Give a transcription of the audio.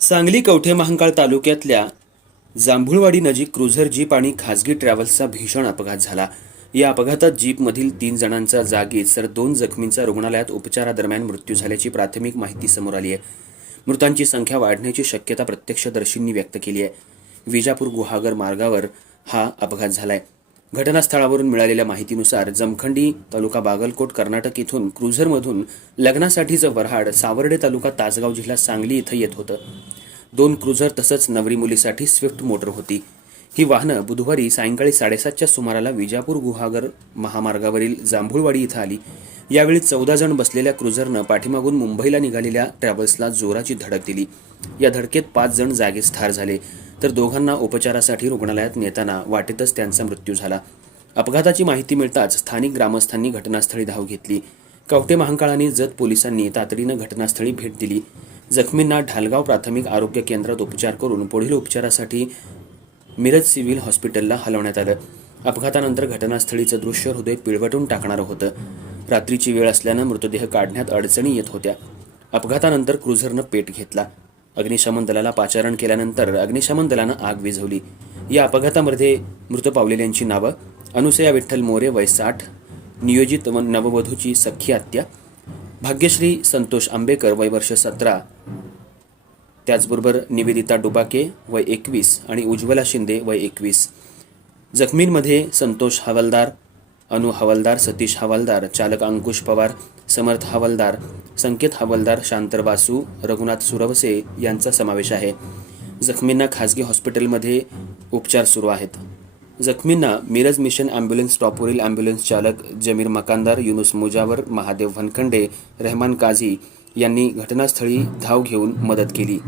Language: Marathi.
सांगली कवठे महांकाळ तालुक्यातल्या जांभुळवाडी नजीक क्रुझर जीप आणि खासगी ट्रॅव्हल्सचा भीषण अपघात झाला। या अपघातात जीपमधील 3 जणांचा जागीच तर 2 जखमींचा रुग्णालयात उपचारादरम्यान मृत्यू झाल्याची प्राथमिक माहिती समोर आली आहे। मृतांची संख्या वाढण्याची शक्यता प्रत्यक्षदर्शींनी व्यक्त केली आहे। विजापूर गुहागर मार्गावर हा अपघात झालाय। घटनास्थळावरून मिळालेल्या माहितीनुसार जमखंडी तालुका बागलकोट कर्नाटक इथून क्रुझरमधून लग्नासाठीचं वऱ्हाड सावर्डे तालुका तासगाव जिल्हा सांगली इथं येत होतं। 2 क्रुझर तसंच नवरी मुलीसाठी स्विफ्ट मोटर होती। ही वाहनं बुधवारी सायंकाळी 7:30च्या सुमाराला विजापूर गुहागर महामार्गावरील जांभुळवाडी इथं आली। यावेळी 14 जण बसलेल्या क्रुझरनं पाठीमागून मुंबईला निघालेल्या ट्रॅव्हल्सला जोराची धडक दिली। या धडकेत 5 जण जागीच ठार झाले, तर दोघांना उपचारासाठी रुग्णालयात नेताना वाटेतच त्यांचा मृत्यू झाला। अपघाताची माहिती मिळताच स्थानिक ग्रामस्थांनी घटनास्थळी धाव घेतली। कवठे महांकाळ आणि जत पोलिसांनी तातडीनं घटनास्थळी भेट दिली। जखमींना ढालगाव प्राथमिक आरोग्य केंद्रात उपचार करून पुढील उपचारासाठी मिरज सिव्हिल हॉस्पिटलला हलवण्यात आलं। अपघातानंतर घटनास्थळीचं दृश्य हृदय पिळवटून टाकणारं होतं। रात्रीची वेळ असल्यानं मृतदेह काढण्यात अडचणी येत होत्या। अपघातानंतर क्रुझरनं पेट घेतला। अग्निशमन दलाला पाचारण केल्यानंतर अग्निशमन दलानं आग विझवली। या अपघातामध्ये मृत पावलेल्यांची नावं: अनुसया विठ्ठल मोरे वय 60, नियोजित नववधूची सख्खी आत्या; भाग्यश्री संतोष आंबेकर वय वर्ष 17, त्याचबरोबर निवेदिता डुबाके वय 21 आणि उज्ज्वला शिंदे वय 21। जखमींमध्ये संतोष हवालदार, अनु हवालदार, सतीश हवालदार, चालक अंकुश पवार, समर्थ हवालदार, संकेत हवालदार, शांतर वासू, रघुनाथ सुरवसे यांचा समावेश आहे। जखमींना खासगी हॉस्पिटलमध्ये उपचार सुरू आहेत। जखमींना मिरज मिशन ॲम्ब्युलन्स स्टॉपवरील ॲम्ब्युलन्स चालक जमीर मकानदार, युनुस मुजावर, महादेव वनखंडे, रहमान काझी यांनी घटनास्थळी धाव घेऊन मदत केली।